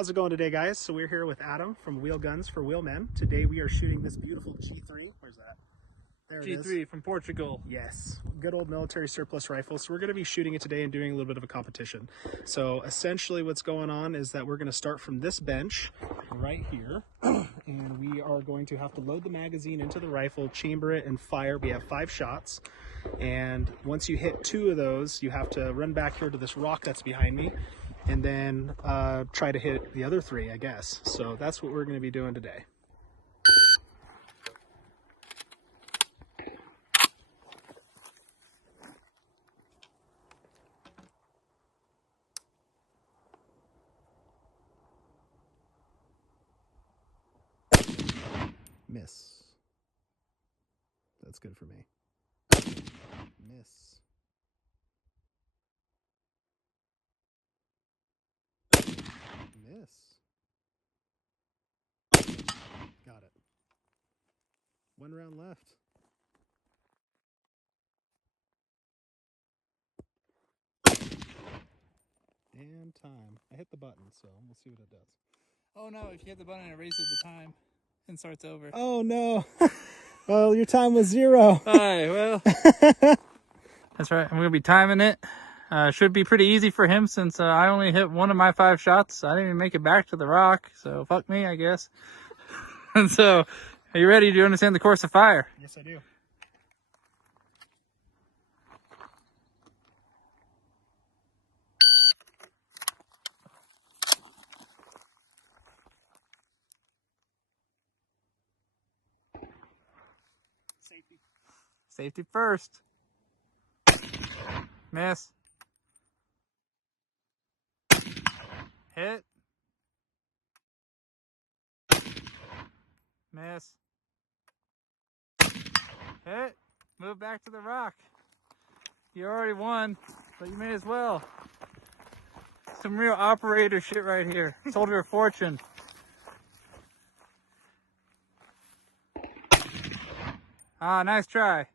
How's it going today, guys? So we're here with Adam from Wheel Guns for Wheelmen. Today we are shooting this beautiful G3. Where's that? There it is. G3 from Portugal. Yes, good old military surplus rifle. So we're going to be shooting it today and doing a little bit of a competition. So essentially what's going on is that we're going to start from this bench right here. And we are going to have to load the magazine into the rifle, chamber it, and fire. We have 5 shots. And once you hit 2 of those, you have to run back here to this rock that's behind me. And then try to hit the other 3, I guess. So that's what we're going to be doing today. Miss. That's good for me. Miss. Miss. Got it. 1 round left. And time. I hit the button, so we'll see what it does. Oh no, if you hit the button, it raises the time and starts over. Oh no. Well, your time was 0. Alright, well. That's right. I'm going to be timing it. Should be pretty easy for him since I only hit 1 of my 5 shots. I didn't even make it back to the rock, so fuck me, I guess. And so, are you ready? Do you understand the course of fire? Yes, I do. Safety. Safety first. Miss. Hit. Miss. Hit. Move back to the rock. You already won, but you may as well. Some real operator shit right here. Sold her a fortune. Ah, nice try.